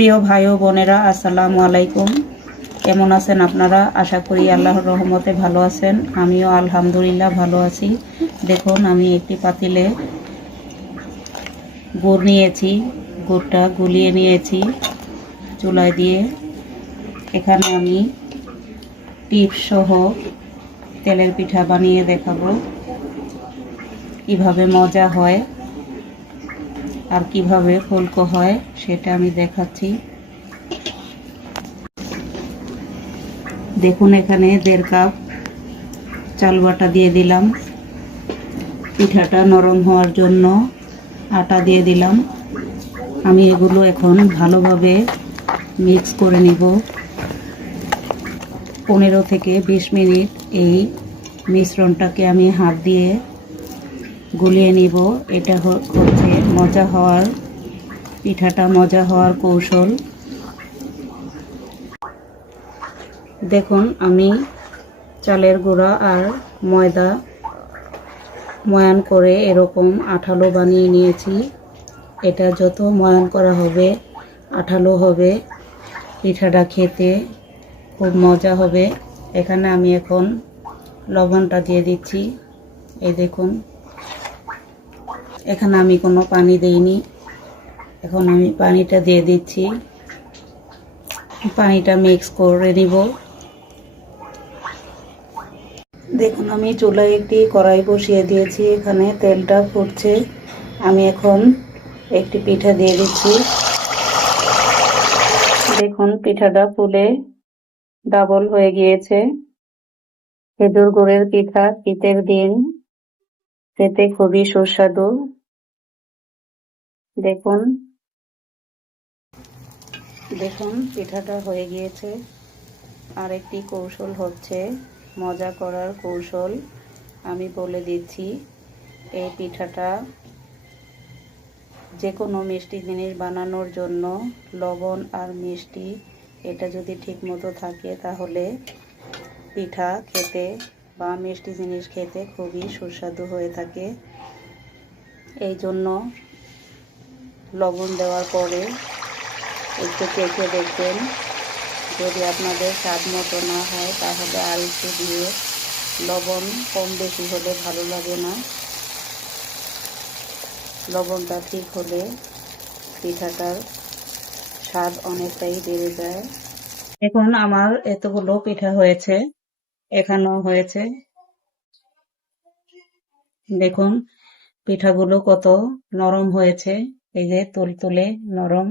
প্রিয় ভাই ও বোনেরা, আসসালামু আলাইকুম। কেমন আছেন আপনারা? আশা করি আল্লাহর রহমতে ভালো আছেন। আমিও আলহামদুলিল্লাহ ভালো আছি। দেখুন, আমি একটি পাতিলে গুড় নিয়েছি, গুড়টা গুলিয়ে নিয়েছি চুলায় দিয়ে। এখানে আমি টিপস সহ তেলের পিঠা বানিয়ে দেখাবো কিভাবে মজা হয় আর কিভাবে ফুলকো হয় সেটা আমি দেখাচ্ছি। দেখুন, এখানে 1.5 কাপ চাল বাটা দিয়ে দিলাম। পিঠাটা নরম হওয়ার জন্য আটা দিয়ে দিলাম। আমি এগুলো এখন ভালোভাবে মিক্স করে নিব। 15 থেকে 20 মিনিট এই মিশ্রণটাকে আমি হাত দিয়ে গুলিয়ে নিব। এটা হচ্ছে পিঠাটা মজা হওয়ার কৌশল। দেখুন, আমি চালের গুঁড়া আর ময়দা ময়ান করে এরকম আঠালো বানিয়ে নিয়েছি। এটা যত ময়ান করা হবে, আঠালো হবে, পিঠাটা খেতে খুব মজা হবে। এখানে আমি এখন লবণটা দিয়ে দিচ্ছি। এই দেখুন, এখানে আমি কোনো পানি দেইনি। এখন আমি পানিটা দিয়ে দিচ্ছি। পানিটা মিক্স করে নিব। দেখুন, আমি চুলায় একটি কড়াই বসিয়ে দিয়েছি। এখানে তেলটা ফুটছে। আমি এখন একটি পিঠা দিয়ে দিচ্ছি। দেখুন, পিঠাটা ফুলে ডাবল হয়ে গিয়েছে। খেজুর গুড়ের পিঠা শীতের দিন খেতে খুবই সুস্বাদু। দেখুন দেখুন পিঠাটা হয়ে গিয়েছে। আরেকটি কৌশল হচ্ছে মজা করার কৌশল, আমি বলে দিচ্ছি। এই পিঠাটা যে কোনো মিষ্টি জিনিস বানানোর জন্য লবণ আর মিষ্টি এটা যদি ঠিক মতো থাকে তাহলে পিঠা খেতে বা মিষ্টি জিনিস খেতে খুবই সুস্বাদু হয়ে থাকে। এই জন্য লবণ দেওয়ার পরে একটু চেখে দেখবেন। যদি আপনাদের স্বাদ মতো না হয় তাহলে আর একটু দিয়ে, লবণ কম বেশি হলে ভালো লাগে না। লবণটা ঠিক হলে পিঠাটার স্বাদ অনেকটাই বেড়ে যায়। এখন আমার এতগুলো পিঠা হয়েছে, এখানেও হয়েছে। দেখুন পিঠাগুলো কত নরম হয়েছে, এই যে তুলতুলে নরম।